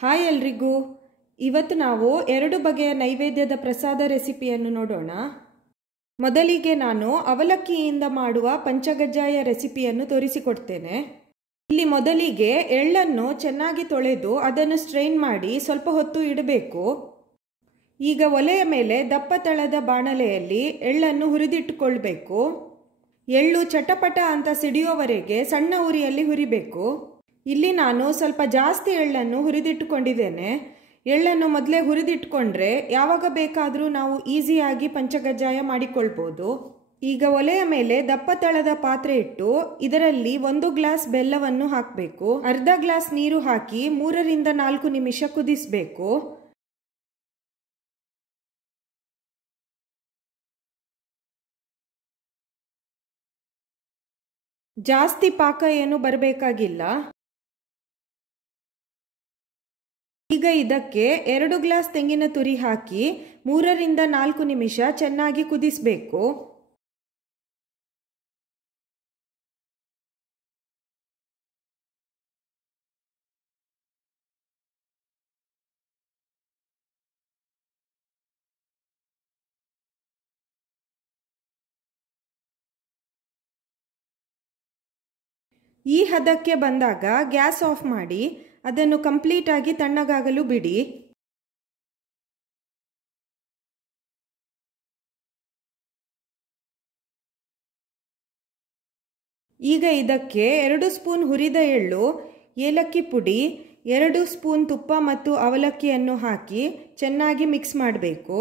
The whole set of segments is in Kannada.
ಹಾಯ್ ಎಲ್ರಿಗೂ. ಇವತ್ತು ನಾವು ಎರಡು ಬಗೆಯ ನೈವೇದ್ಯದ ಪ್ರಸಾದ ರೆಸಿಪಿಯನ್ನು ನೋಡೋಣ. ಮೊದಲಿಗೆ ನಾನು ಅವಲಕ್ಕಿಯಿಂದ ಮಾಡುವ ಪಂಚಗಜ್ಜಾಯ ರೆಸಿಪಿಯನ್ನು ತೋರಿಸಿಕೊಡ್ತೇನೆ. ಇಲ್ಲಿ ಮೊದಲಿಗೆ ಎಳ್ಳನ್ನು ಚೆನ್ನಾಗಿ ತೊಳೆದು ಅದನ್ನು ಸ್ಟ್ರೈನ್ ಮಾಡಿ ಸ್ವಲ್ಪ ಹೊತ್ತು ಇಡಬೇಕು. ಈಗ ಒಲೆಯ ಮೇಲೆ ದಪ್ಪ ತಳದ ಬಾಣಲೆಯಲ್ಲಿ ಎಳ್ಳನ್ನು ಹುರಿದಿಟ್ಟುಕೊಳ್ಬೇಕು. ಎಳ್ಳು ಚಟಪಟ ಅಂತ ಸಿಡಿಯೋವರೆಗೆ ಸಣ್ಣ ಉರಿಯಲ್ಲಿ ಹುರಿಬೇಕು. ಇಲ್ಲಿ ನಾನು ಸ್ವಲ್ಪ ಜಾಸ್ತಿ ಎಳ್ಳನ್ನು ಹುರಿದಿಟ್ಟುಕೊಂಡಿದ್ದೇನೆ. ಎಳ್ಳನ್ನು ಮೊದಲೇ ಹುರಿದಿಟ್ಕೊಂಡ್ರೆ ಯಾವಾಗ ಬೇಕಾದರೂ ನಾವು ಈಸಿಯಾಗಿ ಪಂಚಗಜ್ಜಾಯ ಮಾಡಿಕೊಳ್ಬೋದು. ಈಗ ಒಲೆಯ ಮೇಲೆ ದಪ್ಪ ತಳದ ಪಾತ್ರೆ ಇಟ್ಟು ಇದರಲ್ಲಿ 1 ಗ್ಲಾಸ್ ಬೆಲ್ಲವನ್ನು ಹಾಕಬೇಕು. ಅರ್ಧ ಗ್ಲಾಸ್ ನೀರು ಹಾಕಿ 3 ರಿಂದ 4 ನಿಮಿಷ ಕುದಿಸಬೇಕು. ಜಾಸ್ತಿ ಪಾಕ ಏನು ಬರಬೇಕಾಗಿಲ್ಲ. ಈಗ ಇದಕ್ಕೆ 2 ಗ್ಲಾಸ್ ತೆಂಗಿನ ತುರಿ ಹಾಕಿ 3 ರಿಂದ 4 ನಿಮಿಷ ಚೆನ್ನಾಗಿ ಕುದಿಸಬೇಕು. ಈ ಹದಕ್ಕೆ ಬಂದಾಗ ಗ್ಯಾಸ್ ಆಫ್ ಮಾಡಿ ಅದನ್ನು ಕಂಪ್ಲೀಟ್ ಆಗಿ ತಣ್ಣಗಾಗಲು ಬಿಡಿ. ಈಗ ಇದಕ್ಕೆ 2 ಸ್ಪೂನ್ ಹುರಿದ ಎಳ್ಳು, ಏಲಕ್ಕಿ ಪುಡಿ, 2 ಸ್ಪೂನ್ ತುಪ್ಪ ಮತ್ತು ಅವಲಕ್ಕಿಯನ್ನು ಹಾಕಿ ಚೆನ್ನಾಗಿ ಮಿಕ್ಸ್ ಮಾಡಬೇಕು.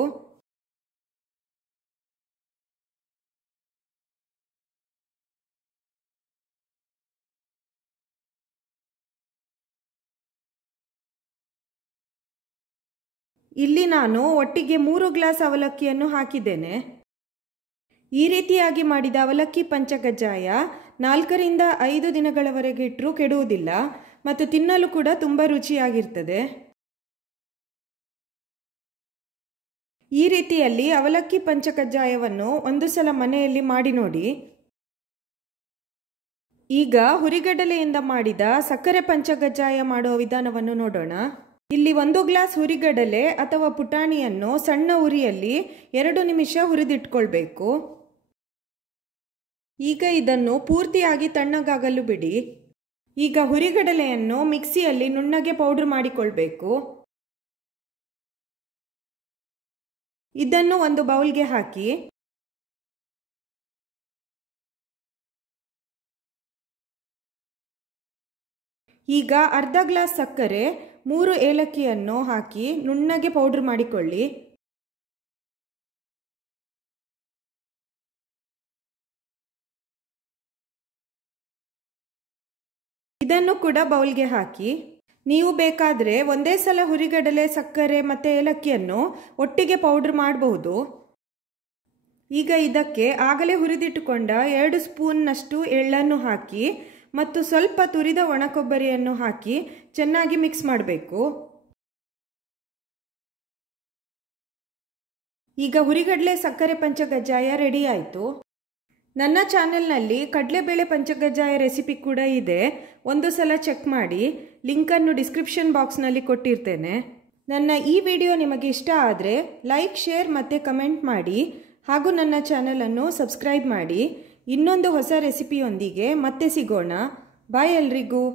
ಇಲ್ಲಿ ನಾನು ಒಟ್ಟಿಗೆ 3 ಗ್ಲಾಸ್ ಅವಲಕ್ಕಿಯನ್ನು ಹಾಕಿದ್ದೇನೆ. ಈ ರೀತಿಯಾಗಿ ಮಾಡಿದ ಅವಲಕ್ಕಿ ಪಂಚಗಜ್ಜಾಯ 4 ರಿಂದ 5 ದಿನಗಳವರೆಗೆ ಇಟ್ಟರೂ ಕೆಡುವುದಿಲ್ಲ ಮತ್ತು ತಿನ್ನಲು ಕೂಡ ತುಂಬ ರುಚಿಯಾಗಿರ್ತದೆ. ಈ ರೀತಿಯಲ್ಲಿ ಅವಲಕ್ಕಿ ಪಂಚಗಜ್ಜಾಯವನ್ನು ಒಂದು ಸಲ ಮನೆಯಲ್ಲಿ ಮಾಡಿ ನೋಡಿ. ಈಗ ಹುರಿಗಡಲೆಯಿಂದ ಮಾಡಿದ ಸಕ್ಕರೆ ಪಂಚಗಜ್ಜಾಯ ಮಾಡುವ ವಿಧಾನವನ್ನು ನೋಡೋಣ. ಇಲ್ಲಿ 1 ಗ್ಲಾಸ್ ಹುರಿಗಡಲೆ ಅಥವಾ ಪುಟಾಣಿಯನ್ನು ಸಣ್ಣ ಉರಿಯಲ್ಲಿ 2 ನಿಮಿಷ ಹುರಿದಿಟ್ಕೊಳ್ಬೇಕು. ಈಗ ಇದನ್ನು ಪೂರ್ತಿಯಾಗಿ ತಣ್ಣಗಾಗಲು ಬಿಡಿ. ಈಗ ಹುರಿಗಡಲೆಯನ್ನು ಮಿಕ್ಸಿಯಲ್ಲಿ ನುಣ್ಣಗೆ ಪೌಡರ್ ಮಾಡಿಕೊಳ್ಬೇಕು. ಇದನ್ನು ಒಂದು ಬೌಲ್ಗೆ ಹಾಕಿ ಈಗ ಅರ್ಧ ಗ್ಲಾಸ್ ಸಕ್ಕರೆ, 3 ಏಲಕ್ಕಿಯನ್ನು ಹಾಕಿ ನುಣ್ಣಗೆ ಪೌಡರ್ ಮಾಡಿಕೊಳ್ಳಿ. ಇದನ್ನು ಕೂಡ ಬೌಲ್ಗೆ ಹಾಕಿ. ನೀವು ಬೇಕಾದರೆ ಒಂದೇ ಸಲ ಹುರಿಗಡಲೆ, ಸಕ್ಕರೆ ಮತ್ತು ಏಲಕ್ಕಿಯನ್ನು ಒಟ್ಟಿಗೆ ಪೌಡರ್ ಮಾಡಬಹುದು. ಈಗ ಇದಕ್ಕೆ ಆಗಲೇ ಹುರಿದಿಟ್ಟುಕೊಂಡ 2 ಸ್ಪೂನ್ನಷ್ಟು ಎಳ್ಳನ್ನು ಹಾಕಿ ಮತ್ತು ಸ್ವಲ್ಪ ತುರಿದ ಒಣಕೊಬ್ಬರಿಯನ್ನು ಹಾಕಿ ಚೆನ್ನಾಗಿ ಮಿಕ್ಸ್ ಮಾಡಬೇಕು. ಈಗ ಹುರಿಗಡಲೆ ಸಕ್ಕರೆ ಪಂಚಗಜ್ಜಾಯ ರೆಡಿ ಆಯಿತು. ನನ್ನ ಚಾನೆಲ್ನಲ್ಲಿ ಕಡಲೆಬೇಳೆ ಪಂಚಗಜ್ಜಾಯ ರೆಸಿಪಿ ಕೂಡ ಇದೆ, ಒಂದು ಸಲ ಚೆಕ್ ಮಾಡಿ. ಲಿಂಕನ್ನು ಡಿಸ್ಕ್ರಿಪ್ಷನ್ ಬಾಕ್ಸ್ನಲ್ಲಿ ಕೊಟ್ಟಿರ್ತೇನೆ. ನನ್ನ ಈ ವಿಡಿಯೋ ನಿಮಗೆ ಇಷ್ಟ ಆದರೆ ಲೈಕ್, ಶೇರ್ ಮತ್ತು ಕಮೆಂಟ್ ಮಾಡಿ. ಹಾಗೂ ನನ್ನ ಚಾನೆಲನ್ನು ಸಬ್ಸ್ಕ್ರೈಬ್ ಮಾಡಿ. ಇನ್ನೊಂದು ಹೊಸ ರೆಸಿಪಿಯೊಂದಿಗೆ ಮತ್ತೆ ಸಿಗೋಣ. ಬಾಯ್ ಎಲ್ರಿಗೂ.